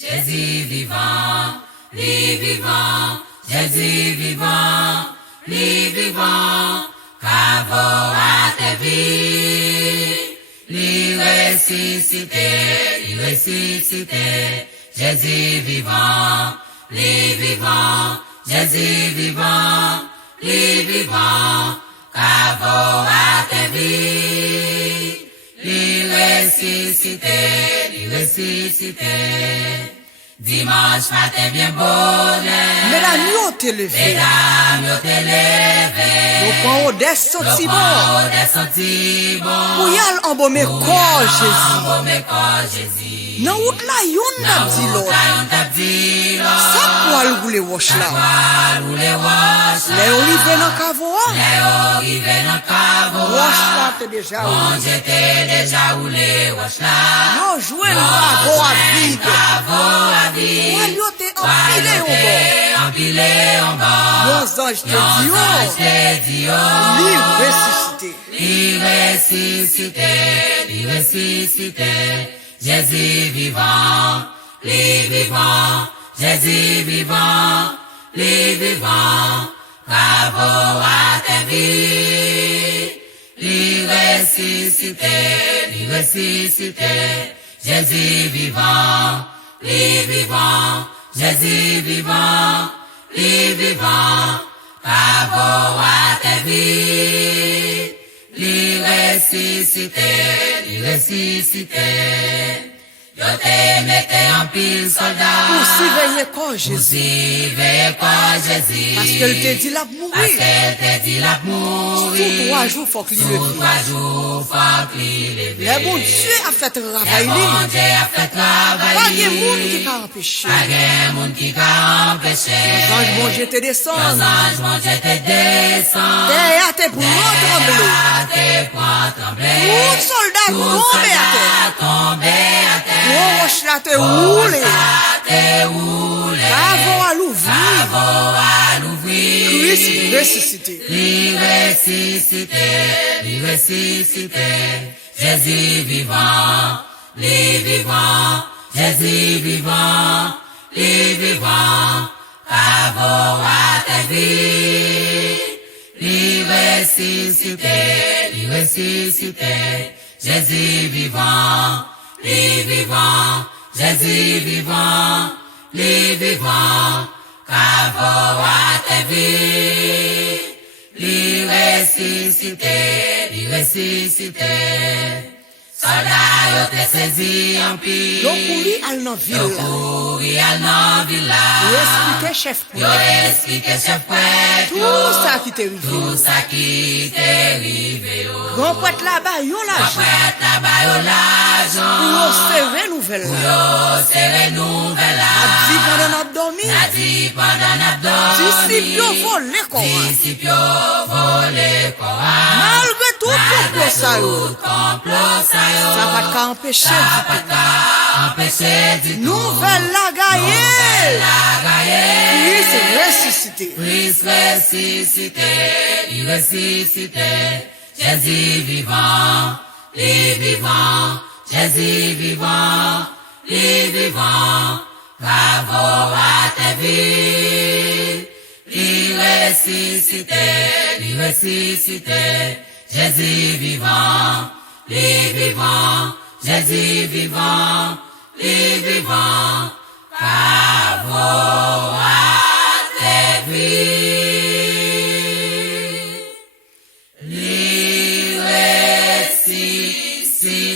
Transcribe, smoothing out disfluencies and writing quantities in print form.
Jésus vivant, Jésus vivant, qu'avant à ta vie, lui ressuscité, Jésus vivant, Jésus vivant, qu'avant à ta vie, lui ressuscité. Dimanche matin bien bonheur. Mesdames, yo te levé. Mesdames, yo te levé. Nous prenons des sorties bon. Pour y aller embaumer corps Jésus. Nan route la yon tap di l'autre. Ça quoi le roule wash là. Les olives nan kavoa. Wash là te déjà roule. J'étais déjà roulé wash là. Non jouer le kavo à vide. Moi yo te empilé en bas. Yon ange te di yo. Li ressuscité. Jésus vivant, Jésus vivant, bravo à ta vie, lui ressuscité, Jésus vivant, Jésus vivant, bravo à ta vie. Li ressuscité. Yo te mette en pile soldat. Pour surveiller quoi Jésus. Parce qu'elle te dit la mourir. Sous 3 jours faut qu'il levé. Le bon Dieu a fait travail. Pas de monde qui a empêché. Les anges bon Dieu te descendent. Terre te prend trembler. Tout soldat tombé à terre. Gros roche là te roule. Avant à l'ouvrir. Christ ressuscité. Jésus vivant, Jésus vivant, avant à ta vie. Lui ressuscité. Jésus vivant, Jésus vivant, qu'avant à ta vie, lui ressuscité. Soldat, yo te saisi en pile. Yo couri al nan ville. Yo expliqué chef prêtre. Tout ça qui te rive. Grand prêtre là-bas, yo l'argent. Pour yo serrer nouvelle là. A dit pendant n'a dormi. Disciple yo volé quoi. Malgré tout complot ça yo. Ça va pas empêcher nouvelle la gaillée. Christ ressuscité. Jésus vivant, Jésus vivant, bravo à ta vie. Lui ressuscité. Jésus vivant, Jésus vivant, bravo à ta vie. Lui ressuscité.